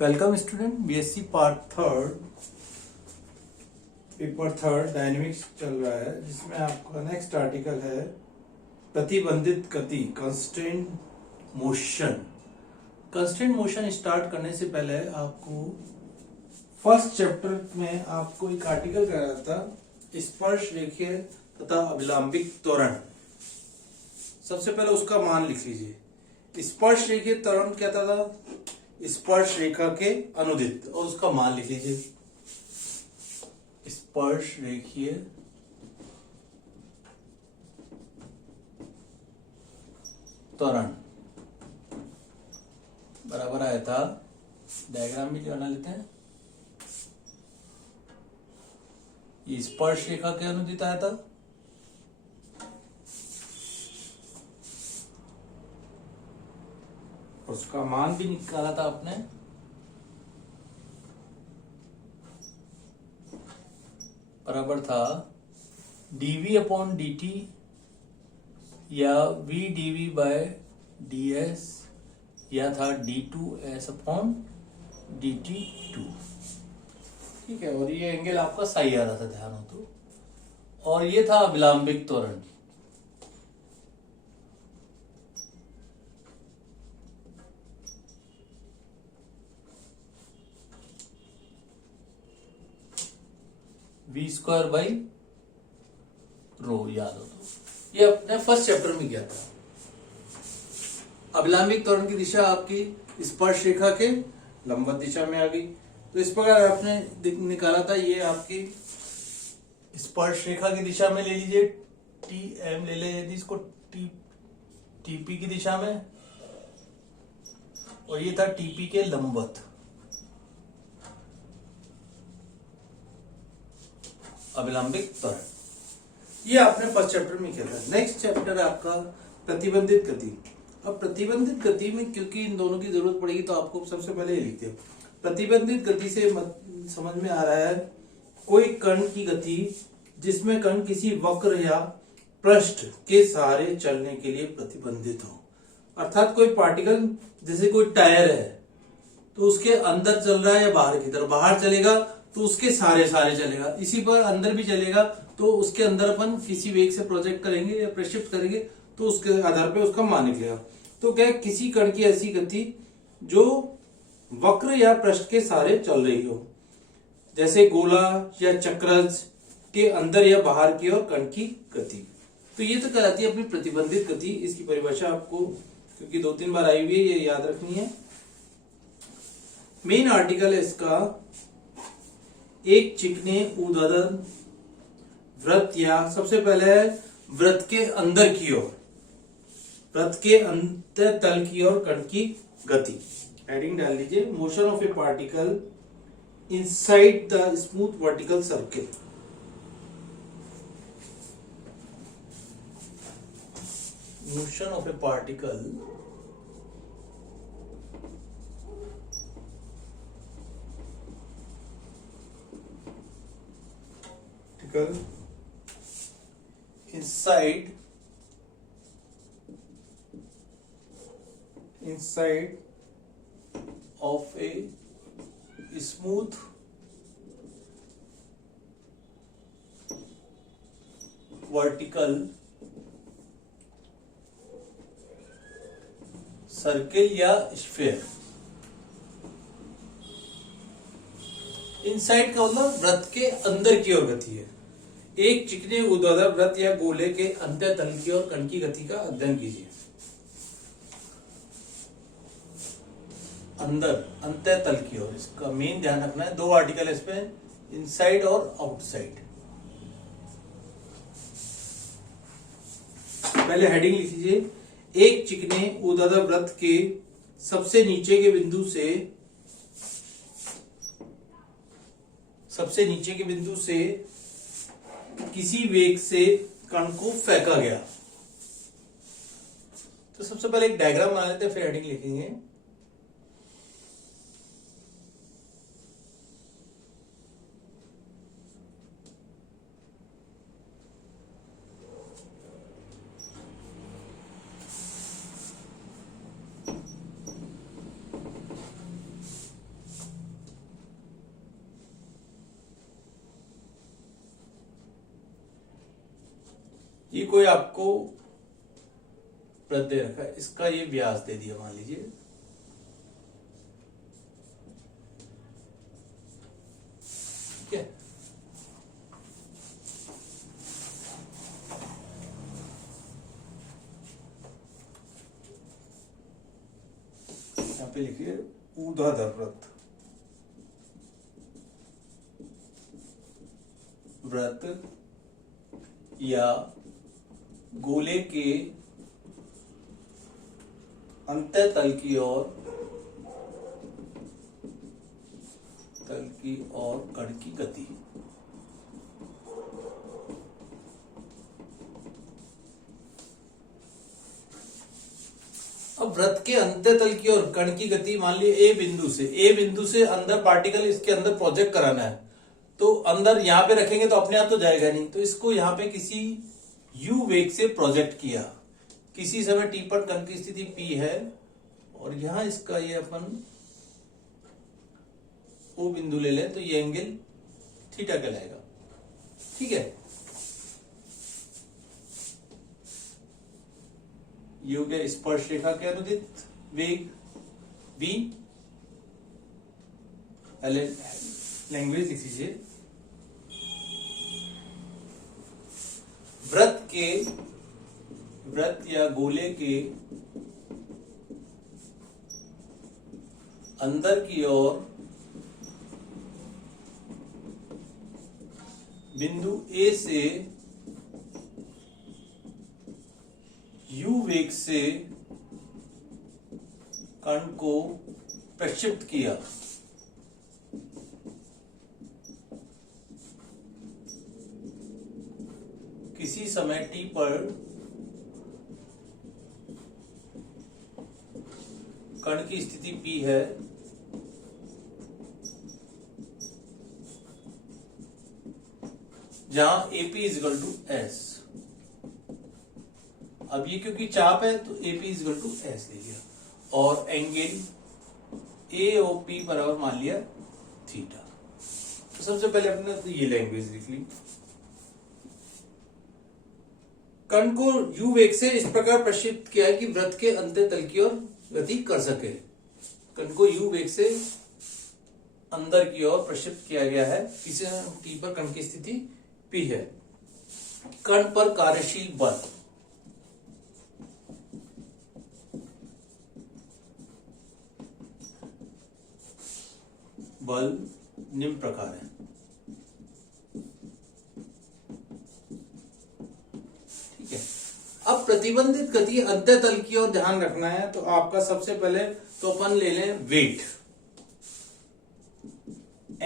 Welcome student. BSc part third paper third dynamics चल रहा है, जिसमें आपका नेक्स्ट आर्टिकल है प्रतिबंधित गति, constraint motion. Constraint motion start करने से पहले आपको फर्स्ट चैप्टर में आपको एक आर्टिकल कराया था स्पर्श रेखीय तथा अभिलंबिक त्वरण। सबसे पहले उसका मान लिख लीजिए। स्पर्श रेखीय त्वरण क्या था? स्पर्श रेखा के अनुदित, और उसका मान लिख लीजिए। स्पर्श रेखीय त्वरण बराबर आया था, डायग्राम भी बना लेते हैं। ये स्पर्श रेखा के अनुदित आया था, उसका मान भी निकाला था आपने। बराबर था dv अपॉन dt या v dv बाय ds, या था d2s अपॉन dt2। ठीक है, और ये एंगल आपका सही आ रहा था, ध्यान हो तो। और ये था अभिलंबिक त्वरण। v स्क्वायर बाई रो, याद हो तो। ये अपने फर्स्ट चैप्टर में किया था। अभिलंबिक त्वरण की दिशा आपकी स्पर्श रेखा के लंबवत दिशा में आ गई। तो इस प्रकार आपने निकाला था, ये आपकी स्पर्श रेखा की दिशा में ले लीजिए, टी एम ले ले यदि इसको टीपी की दिशा में, और ये था टीपी के लंबवत। अभिलंबिक त्वरण ये आपने फर्स्ट चैप्टर में किया था। नेक्स्ट चैप्टर आपका प्रतिबंधित गति। अब प्रतिबंधित गति में क्योंकि इन दोनों की जरूरत पड़ेगी, तो आपको सबसे पहले ये लिखते हैं। प्रतिबंधित गति से समझ में आ रहा है कोई कण की गति जिसमें कण किसी वक्र या पृष्ठ के सहारे चलने के लिए प्रतिबंधित हो। अर्थात कोई पार्टिकल, जैसे कोई टायर है, तो उसके अंदर चल रहा है या बाहर की तरफ, बाहर चलेगा तो उसके सहारे चलेगा, इसी पर अंदर भी चलेगा तो उसके अंदर अपन किसी वेग से प्रोजेक्ट करेंगे या प्रशिफ्ट करेंगे, तो उसके आधार पे उसका मान निकलेगा। तो क्या, किसी कण की ऐसी गति जो वक्र या पृष्ठ के सहारे चल रही हो, जैसे गोला या चक्रज के अंदर या बाहर की ओर कण की गति। तो ये तो कहलाती है अपनी प्रतिबंधित गति। इसकी परिभाषा आपको क्योंकि 2-3 बार आई हुई है, ये याद रखनी है। मेन आर्टिकल है इसका, एक चिकने ऊर्ध्वाधर वृत्त या सबसे पहले वृत्त के अंदर की ओर, वृत्त के अंतर तल की ओर कण की गति। हेडिंग डाल लीजिए, motion of A particle inside the smooth vertical circle. Motion of A particle inside of a smooth vertical circle या स्फीयर। इनसाइड का मतलब वृत्त के अंदर की ओर गति है। एक चिकने ऊर्ध्वाधर वृत्त या गोले के अंत्य तल की ओर कण की गति का अध्ययन कीजिए। अंदर अंत्य तल की ओर, इसका मेन ध्यान रखना है। 2 आर्टिकल इस पे, इनसाइड और आउटसाइड। पहले हेडिंग लिख लीजिए, एक चिकने ऊर्ध्वाधर वृत्त के सबसे नीचे के बिंदु से किसी वेग से कण को फेंका गया। तो सबसे पहले एक डायग्राम बना लेते हैं, फिर हेडिंग लिखेंगे। ये कोई आपको वृत्त दे रखा है, इसका ये व्यास दे दिया मान लीजिए, ठीक है। यहाँ पे लिखिए ऊर्ध्वाधर वृत्त, वृत्त या गोले के अंतः तल की ओर कण की गति। अब वृत्त के अंत्य तल की ओर कण की गति, मान लीजिए ए बिंदु से अंदर पार्टिकल इसके अंदर प्रोजेक्ट कराना है, तो अंदर यहां पे रखेंगे तो अपने आप तो जाएगा नहीं, तो इसको यहां पे किसी u वेग से प्रोजेक्ट किया, किसी समय t पर कण की स्थिति p है, और यहां इसका ये अपन o बिंदु ले लें तो ये एंगल थीटा कहलाएगा, ठीक है। ये हो गया स्पर्श रेखा के अनुदित वेग v, लैंग्वेज लिख लीजिए, वृत्त या गोले के अंदर की ओर बिंदु A से u वेग से कण को प्रक्षिप्त किया, किसी समय t पर कण की स्थिति p है, जहां AP इजगल टू S। अब ये क्योंकि चाप है तो AP इजगल टू S ले लिया, और एंगल AOP बराबर मान लिया थीटा। तो सबसे पहले अपने तो ये लैंग्वेज लिख ली, कण को u वेग से इस प्रकार प्रक्षिप्त किया है कि वृत्त के अंत्य तल की ओर गति कर सके। कण को u वेग से अंदर की ओर प्रक्षिप्त किया गया है, किसी t पर कण की स्थिति p है। कण पर कार्यशील बल निम्न प्रकार है, ठीक है। अब प्रतिबंधित गति अंत्य तल की ओर ध्यान रखना है, तो आपका सबसे पहले तो अपन ले लें वेट,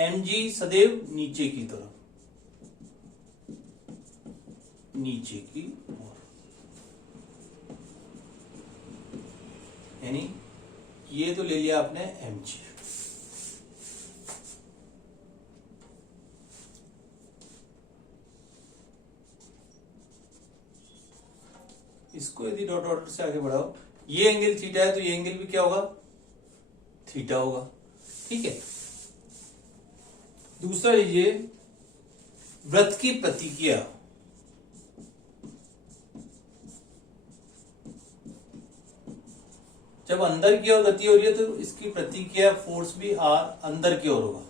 mg सदैव नीचे की तरफ, नीचे की ओर, यानी ये तो ले लिया आपने mg। इसको यदि डॉट डॉट से आगे बढ़ाओ, ये एंगल थीटा है तो ये एंगल भी क्या होगा, थीटा होगा, ठीक है। दूसरा लीजिए वृत्त की प्रतिक्रिया, जब अंदर की ओर गति हो रही है तो इसकी प्रतिक्रिया फोर्स भी R अंदर की ओर होगा,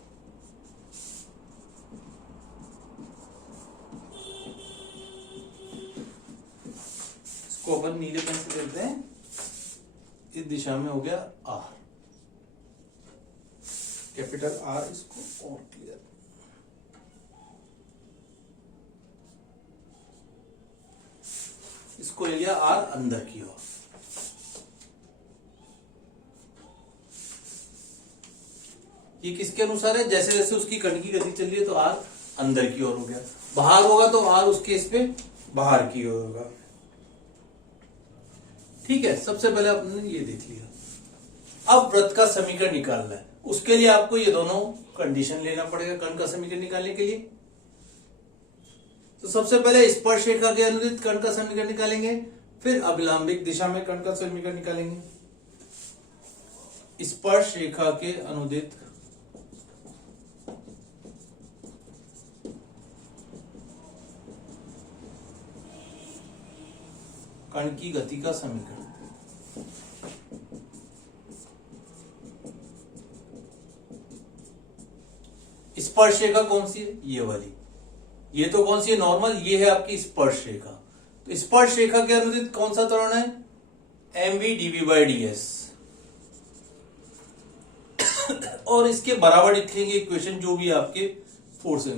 इसको अपन नीले पेन से देखते हैं, इस दिशा में हो गया R, कैपिटल R, इसको और क्लियर, इसको ले लिया R अंदर की ओर। ये किसके अनुसार है, जैसे जैसे उसकी कण की गति चल रही है तो R अंदर की ओर हो गया, बाहर होगा तो R उसके इस पे बाहर की ओर होगा, ठीक है। सबसे पहले आपने ये देख लिया। अब वृत्त का समीकरण निकालना है, उसके लिए आपको ये दोनों कंडीशन लेना पड़ेगा कण का समीकरण निकालने के लिए। तो सबसे पहले स्पर्श रेखा के अनुदित कण का समीकरण निकालेंगे, फिर अभिलंबिक दिशा में कण का समीकरण निकालेंगे। स्पर्श रेखा के अनुदित कण की गति का समीकरण। स्पर्श रेखा कौन सी है? ये वाली। ये तो कौन सी है? नॉर्मल। ये है आपकी स्पर्श रेखा। तो स्पर्श रेखा के अनुदित कौन सा त्वरण है? mv dv by ds। और इसके बराबर लिखेंगे इक्वेशन जो भी आपके फोर्स है।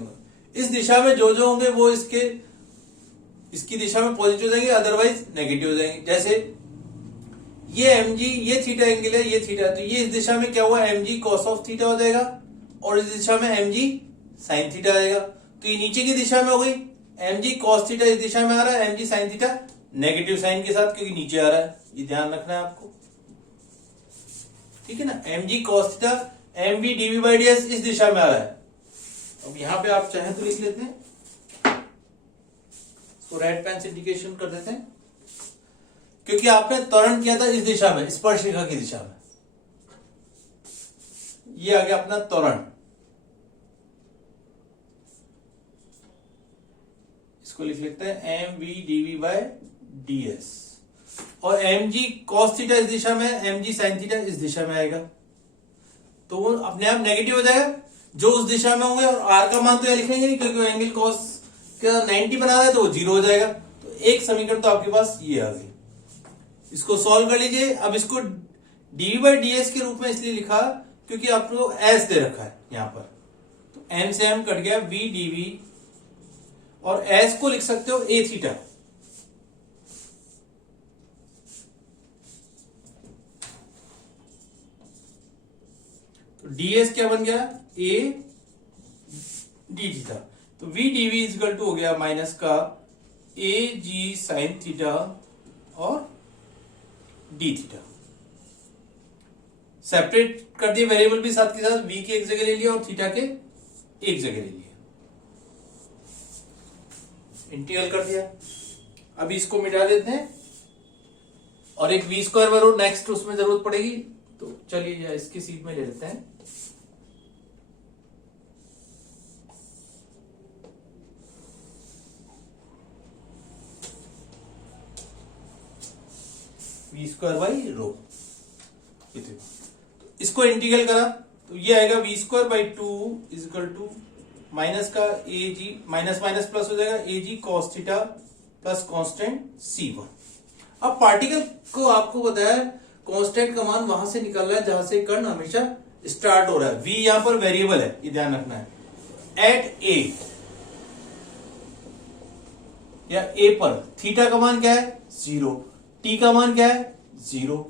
इस दिशा में जो जो होंगे वो इसकी दिशा में पॉजिटिव हो जाएंगे, अदरवाइज नेगेटिव हो जाएंगे। जैसे ये mg, ये थीटा एंगल है, ये थीटा, तो ये इस दिशा में क्या हुआ? mg cos ऑफ थीटा हो जाएगा और इस दिशा में mg sin थीटा आएगा। तो ये नीचे की दिशा में हो गई। mg cos थीटा इस दिशा में आ रहा है, mg sin theta negative sine के साथ, क्योंकि नीचे आ रहा है। ये ध्यान रखना है आपको, ठीक है ना। mg cos theta mv dv by ds इस दिशा में आ रहा है। अब यहां पे आप चाहें तो लिख लेते हैं, इसको रेड पेन से इंडिकेशन कर देते हैं, क्योंकि आपने त्वरण किया था इस दिशा में, स्पर्श रेखा की दिशा में। ये आ गया अपना त्वरण। इसको लिख लेते हैं mv dv by ds। और mg cos थीटा इस दिशा में, mg sin थीटा इस दिशा में आएगा, तो वो अपने आप नेगेटिव हो जाएगा जो उस दिशा में होंगे। और r का मान तो यह लिखेंगे नहीं, क्योंकि एंगल cos का 90 बना रहा है, तो वो 0 हो जाएगा। तो एक समीकरण तो आपके पास ये आ गई। इसको सॉल्व कर लीजिए। अब इसको dv by ds के रूप में इसलिए लिखा क्योंकि आपको s दे रखा है यहां पर, तो m से m कट गया, v dv, और s को लिख सकते हो a थीटा। तो ds क्या बन गया? a d theta. तो v dv इक्वल टू हो गया माइनस का a g साइन थीटा और d थीटा। सेपरेट कर दिए वेरिएबल भी साथ के साथ, v की एक जगह ले लिया और थीटा के एक जगह ले लिया, इंटीग्रल कर दिया। अभी इसको मिटा देते हैं और एक v स्क्वायर बराबर नेक्स्ट उसमें जरूरत पड़ेगी, तो चलिए इसकी सीट में ले लेते हैं। v स्क्वायर बाई रो, इसको इंटीग्रल करा तो ये आएगा v square by 2 is equal to minus का a g, minus minus plus हो जाएगा, a ji cos theta plus constant C1। अब पार्टिकल को आपको बताया कांस्टेंट का मान वहां से निकल रहा है जहां से कण हमेशा स्टार्ट हो रहा है। v यहां पर वेरिएबल है, ये ध्यान रखना है। एट a या a पर थीटा का मान क्या है? 0। t का मान क्या है? 0।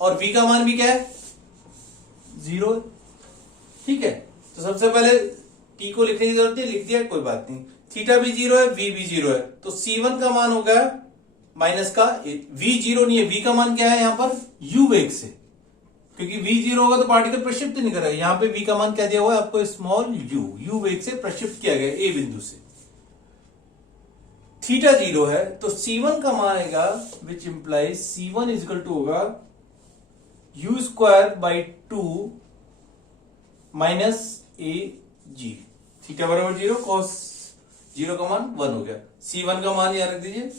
और v का मान भी क्या है? 0। ठीक है, तो सबसे पहले t को लिखने की जरूरत नहीं, लिख दिया, कोई बात नहीं। थीटा भी 0 है, v भी 0 है, तो C1 का मान हो गया माइनस का v 0 नहीं है, v का मान क्या है यहां पर? u वेग से, क्योंकि v 0 होगा तो पार्टिकल प्रक्षिप्त नहीं कर रहा है। यहां पे v का मान क्या दिया हुआ है आपको? स्मॉल u वेग से प्रक्षिप्त किया गया a बिंदु से। थीटा 0 है, तो C1 का मान आएगा which implies C1 equal to होगा u square by 2 minus A G. Theta बराबर 0, कॉस 0 का मान 1 हो गया। C1 का मान यहां रख दीजिए,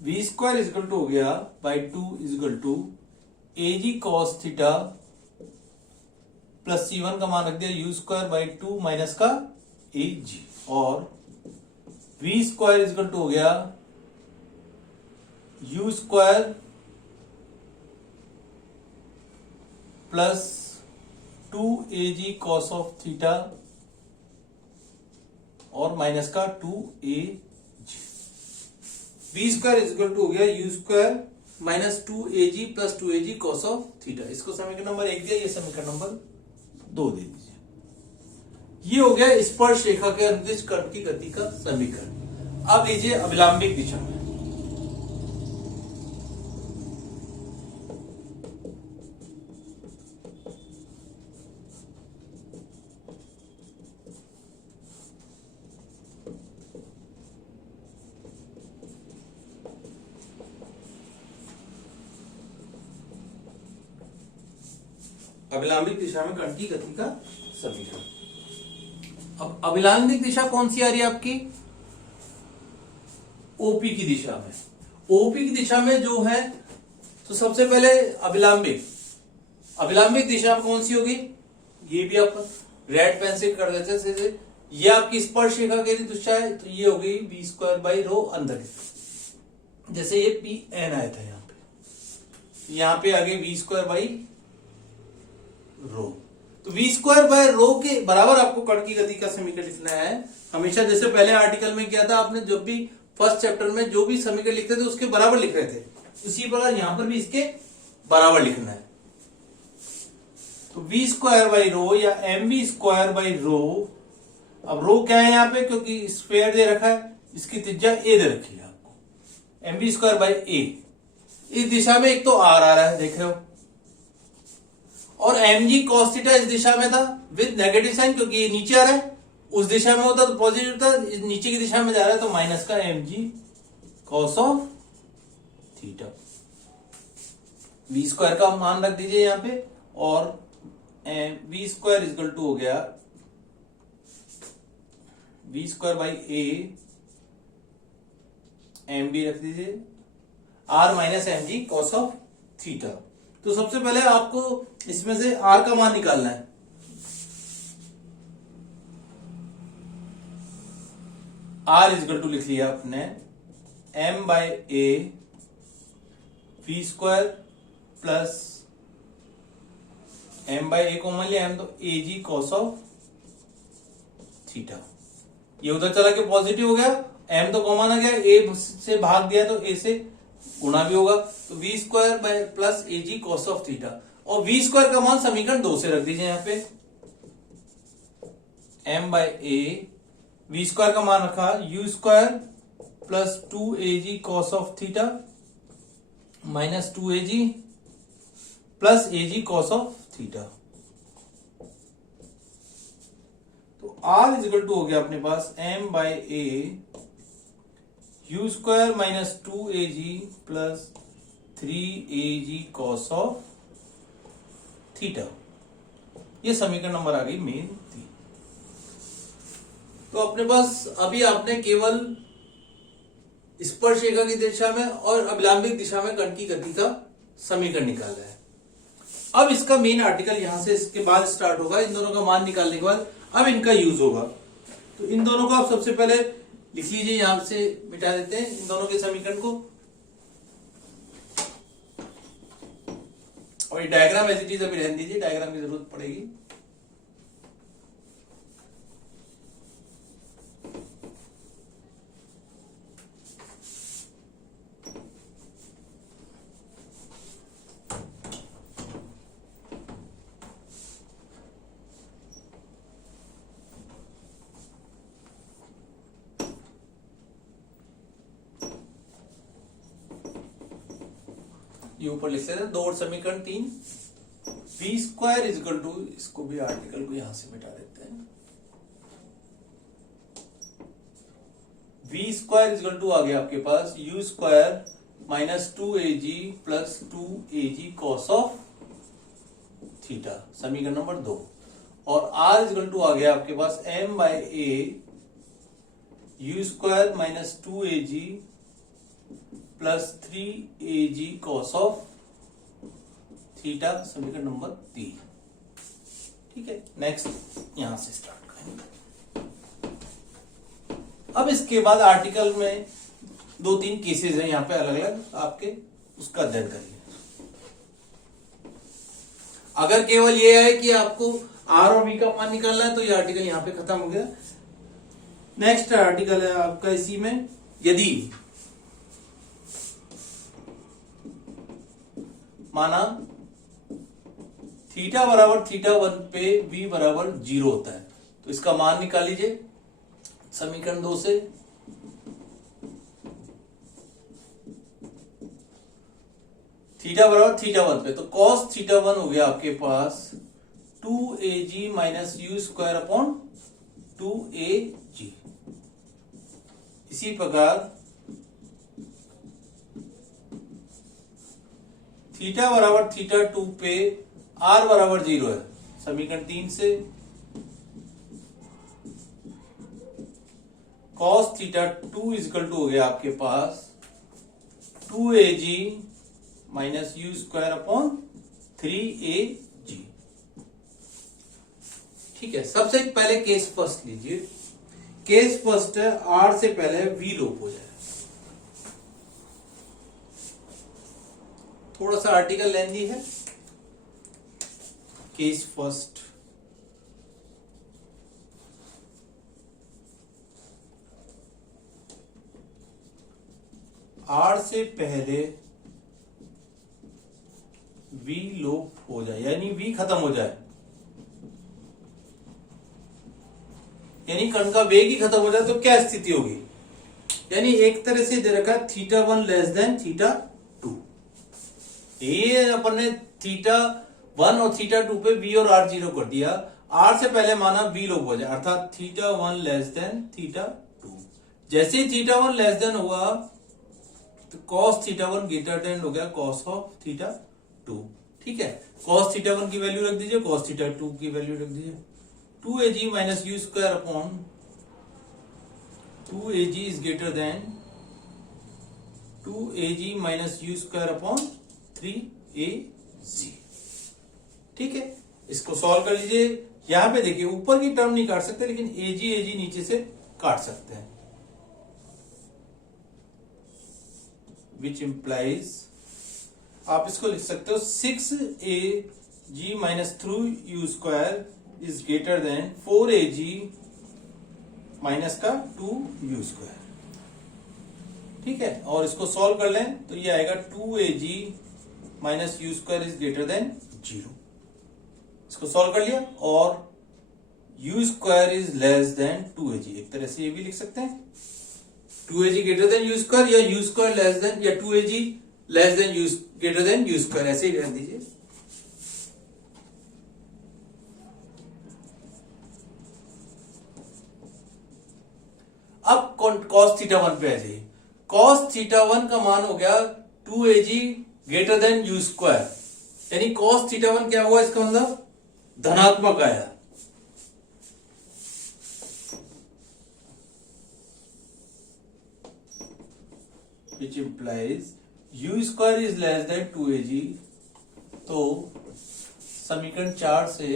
v स्क्वायर इजिकल टू हो गया by 2 is equal to A ji cos theta plus C1 का मान रख दिया u स्क्वायर बाई 2 माइनस का ए जी, और v स्क्वायर इजिकल टू हो गया u square plus 2 ag cos of theta और माइनस का 2 ag। v square equal to हो गया u स्क्वायर माइनस 2 ag प्लस 2 ag cos ऑफ थीटा। इसको समीकरण नंबर 1 दिया, ये समीकरण नंबर 2 दे दीजिए। ये हो गया स्पर्श रेखा के अनुदिश कण की गति का समीकरण। अब लीजिए अभिलंबिक दिशा में। अभिलंबिक दिशा में कण की गति का समीकरण। अब अभिलंबिक दिशा कौन सी आ रही है आपकी? ओपी की दिशा में, ओपी की दिशा में जो है, तो सबसे पहले अभिलंबिक, अभिलंबिक दिशा कौन सी होगी, ये भी आप रेड पेन से कर देते हैं। ये आपकी स्पर्श रेखा की दिशा है, तो ये होगी बी स्क्वायर बाई रो अंदर, जैसे ये पी एन आया था यहाँ पे आगे वी स्क्वायर बाई रो। तो वी स्क्वायर बाय रो के बराबर आपको कण की गति का समीकरण लिखना है हमेशा। जैसे पहले आर्टिकल में किया था आपने, जब भी फर्स्ट चैप्टर में जो भी समीकरण लिखते थे उसके बराबर लिख रहे थे, उसी प्रकार यहां पर भी इसके बराबर लिखना है। तो वी स्क्वायर बाई रो या M V square by rho, अब रो क्या है यहाँ पे, क्योंकि स्क्वायर दे रखा है, इसकी त्रिज्या ए दे रखी है आपको, एम वी स्क्वायर बाई ए। इस दिशा में एक तो आर आ रहा है, देख रहे हो, और एम जी कॉस थीटा इस दिशा में था विद नेगेटिव साइन, क्योंकि ये नीचे आ रहा है, उस दिशा में होता तो पॉजिटिव था, नीचे की दिशा में जा रहा है तो माइनस का M G cos of theta. V square का मान रख दीजिए यहां पे, और वी स्क्वायर इजकल टू हो गया V square by A, M B रख दीजिए, R minus M G cos of theta. तो सबसे पहले आपको इसमें से आर का मान निकालना है। आर इजकल टू लिख लिया आपने M by A V square plus M by A common लिया, एम तो A ji cos of theta. ये उधर चला के पॉजिटिव हो गया, एम तो कॉमन आ गया, ए से भाग दिया तो ए से गुणा भी होगा, तो v square by plus a ji cos of theta. और वी स्क्वायर का मान समीकरण 2 से रख दीजिए यहां पे, m by A, we square का मान रखा u square plus 2 cos of theta minus 2 plus cos of theta. तो आर इज इक्वल टू हो गया अपने पास m by a u square minus 2 plus 3 cos of theta. ये समीकरण नंबर आ गई मेन 3। तो अपने पास अभी आपने केवल स्पर्श रेखा की दिशा में और अभिलंबिक दिशा में कण की गति का समीकरण निकाला है। अब इसका मेन आर्टिकल यहां से इसके बाद स्टार्ट होगा। इन दोनों का मान निकालने के बाद अब इनका यूज होगा। तो इन दोनों को आप सबसे पहले लिख लीजिए, यहां से मिटा देते हैं इन दोनों के समीकरण को, और ये डायग्राम ऐसी चीज अभी रहने दीजिए, डायग्राम की जरूरत पड़ेगी। ये ऊपर लिख लेते हैं दो और समीकरण 3, v square is equal to, इसको भी आर्टिकल को यहां से मिटा देते हैं, v square is equal to आ गया आपके पास u square minus 2 plus 2 cos of theta, समीकरण नंबर 2। और आर इज इक्वल टू आ गया आपके पास m by a u square minus 2 plus 3 cos of theta, समीकरण नंबर 3। ठीक है, नेक्स्ट यहां से स्टार्ट करेंगे। अब इसके बाद आर्टिकल में 2-3 केसेस हैं यहां पे अलग अलग आपके, उसका अध्ययन करिए। अगर केवल ये है कि आपको आर और वी का मान निकालना है तो ये आर्टिकल यहां पे खत्म हो गया। नेक्स्ट आर्टिकल है आपका इसी में, यदि माना थीटा बराबर θ1 पे v बराबर 0 होता है, तो इसका मान निकाल लीजिए समीकरण 2 से। थीटा बराबर θ1 पे, तो cos θ1 हो गया आपके पास 2 माइनस यू स्क्वायर अपॉन 2 इसी प्रकार थीटा बराबर θ2 पे r बराबर 0 है, समीकरण 3 से cos थीटा 2 इजकल टू हो गया आपके पास 2AG minus U square upon 3AG। ठीक है, सबसे पहले केस फर्स्ट लीजिए। केस फर्स्ट है R से पहले V लोप हो जाए। थोड़ा सा आर्टिकल लेंदी है। केस फर्स्ट R से पहले V लोप हो जाए, यानी V खत्म हो जाए, यानी कण का वेग ही खत्म हो जाए, तो क्या स्थिति होगी? यानी एक तरह से दे रखा है थीटा 1 लेस देन थीटा 2। ये अपन ने थीटा 1 और थीटा 2 पे V और R 0 कर दिया। R से पहले माना V लोप हो जाए, अर्थात थीटा 1 लेस देन थीटा 2। जैसे ही थीटा 1 लेस देन हुआ तो cos थीटा 1 ग्रेटर देन हो गया cos ऑफ थीटा 2। ठीक है, cos थीटा 1 की वैल्यू रख दीजिए, cos थीटा 2 की वैल्यू रख दीजिए। 2AG minus U square upon 2AG is greater than 2AG minus U square upon 3AG। ठीक है, इसको सॉल्व कर लीजिए। यहां पे देखिए ऊपर की टर्म नहीं काट सकते, लेकिन AG नीचे से काट सकते हैं, विच इंप्लाइज आप इसको लिख सकते हो 6AG minus 3U square is greater than 4AG minus का 2U स्क्वायर। ठीक है, और इसको सॉल्व कर लें तो ये आएगा 2AG minus U square is greater than 0। इसको सॉल्व कर लिया, और you square is less than 2AG। एक तरह से ये भी लिख सकते हैं 2AG greater than you square, या यू स्क्वायर लेस देन, या 2AG less than you greater than you square, ऐसे ही रख दीजिए। अब cos थीटा 1 पे आ जाइए। cos थीटा 1 का मान हो गया 2AG greater than you square, यानी cos थीटा 1 क्या हुआ? इसका मतलब धनात्मक आया। which implies u square is less than 2AG। तो समीकरण 4 से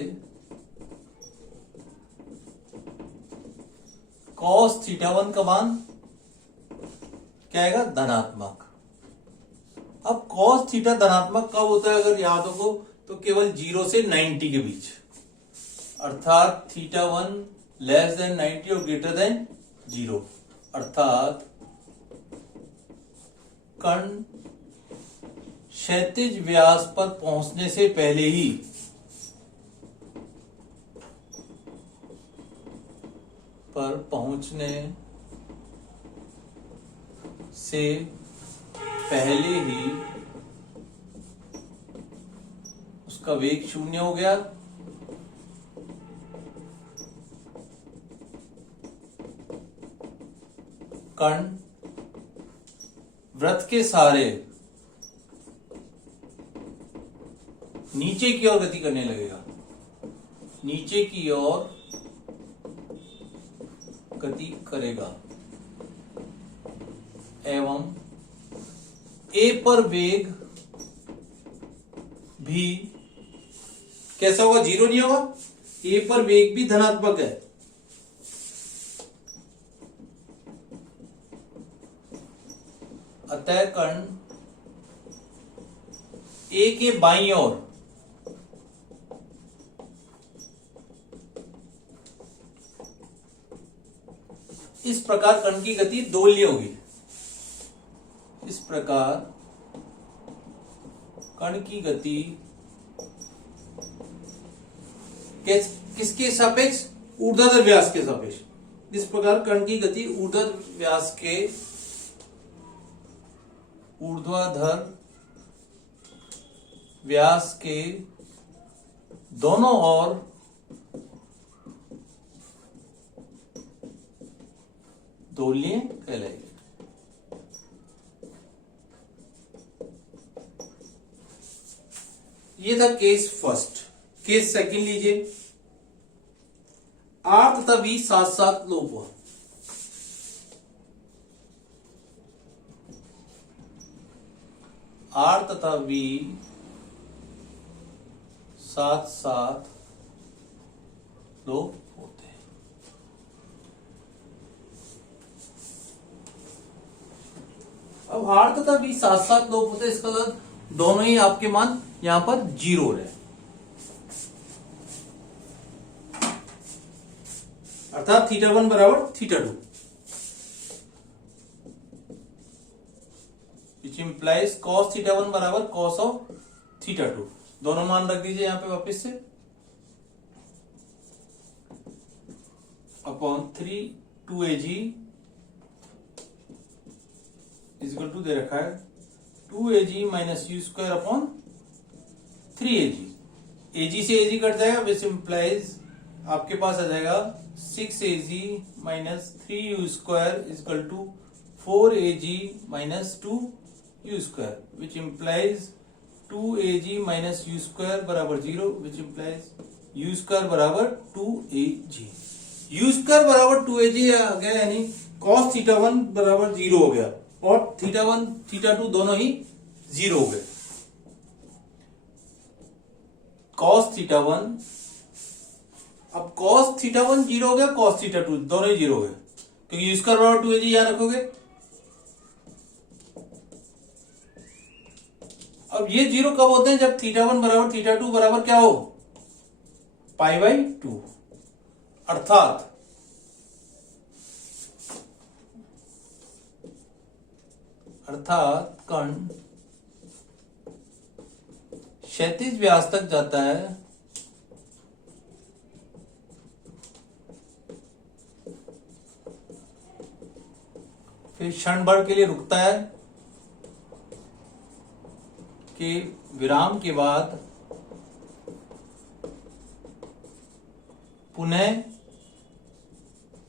cos थीटा 1 का मान क्या आएगा? धनात्मक। अब cos थीटा धनात्मक कब होता है अगर याद हो तो केवल 0 से 90 के बीच, अर्थात थीटा 1 लेस देन 90 और ग्रेटर देन 0, अर्थात कण क्षैतिज व्यास पर पहुंचने से पहले ही उसका वेग 0 हो गया। कण वृत्त के सहारे नीचे की ओर गति करने लगेगा, नीचे की ओर गति करेगा, एवं ए पर वेग भी कैसा होगा? 0 नहीं होगा। ए पर वेग भी धनात्मक है, अतः कण ए के बाईं ओर इस प्रकार कण की गति दोलीय होगी। इस प्रकार कण की गति किसके सापेक्ष? ऊर्ध्वाधर व्यास के सापेक्ष। इस प्रकार कण की गति ऊर्ध्वाधर व्यास के दोनों ओर दोलीय कहलाएगी। ये था केस फर्स्ट। केस सेकंड लीजिए। आर तथा वी साथ साथ लोप हुआ। आर तथा वी साथ साथ लोप होते हैं। अब आर तथा वी साथ साथ लोप होते हैं, इसका मतलब दोनों ही आपके मान यहां पर 0 रहे, अर्थात θ1 बराबर θ2, विच इंप्लाइज cos θ1 बराबर cos ऑफ θ2। दोनों मान रख दीजिए यहां पे वापस से, अपॉन 3 2AG इक्वल टू दे रखा है 2AG minus U square upon 3AG। AG से AG कट जाएगा, विच इंप्लाइज आपके पास आ जाएगा 6AG minus 3U square equal to 4AG minus 2U square, which implies 2AG minus U square बराबर 0, which implies U square बराबर 2AG। U square बराबर 2AG आ गया, यानी cos θ1 बराबर 0 हो गया और θ1 θ2 दोनों ही 0 हो गए। cos θ1, अब cos θ1 0 हो गया, cos θ2 दोनों ही 0 हो गए, क्योंकि U स्क्वायर बराबर 2AG यहां रखोगे। अब ये 0 कब होते हैं? जब θ1 बराबर θ2 बराबर क्या हो? π/2, अर्थात कण क्षैतिज व्यास तक जाता है, फिर क्षण भर के लिए रुकता है, कि विराम के बाद पुनः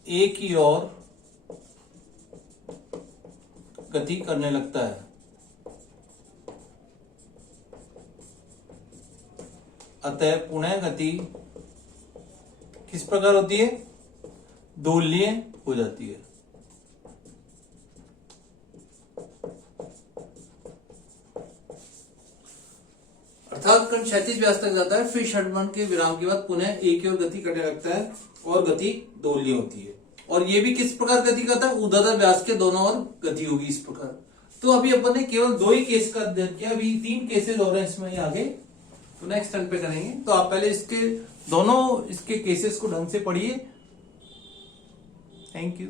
ए की ओर गति करने लगता है। अतः पुनः गति किस प्रकार होती है? दोलनीय हो जाती है। अर्थात कण क्षैतिज व्यास तक जाता है, फिर षट्भंग के विराम के बाद पुनः एक की ओर गति करने लगता है और गति दोलनीय होती है। और ये भी किस प्रकार गति करता है? ऊर्ध्वाधर व्यास के दोनों ओर गति होगी इस प्रकार। तो अभी अपन ने केवल 2 ही केस का अध्ययन किया, अभी 3 केसेस हो रहे हैं इसमें आगे, तो नेक्स्ट टर्न पे करेंगे। तो आप पहले इसके दोनों इसके केसेस को ढंग से पढ़िए। Thank you.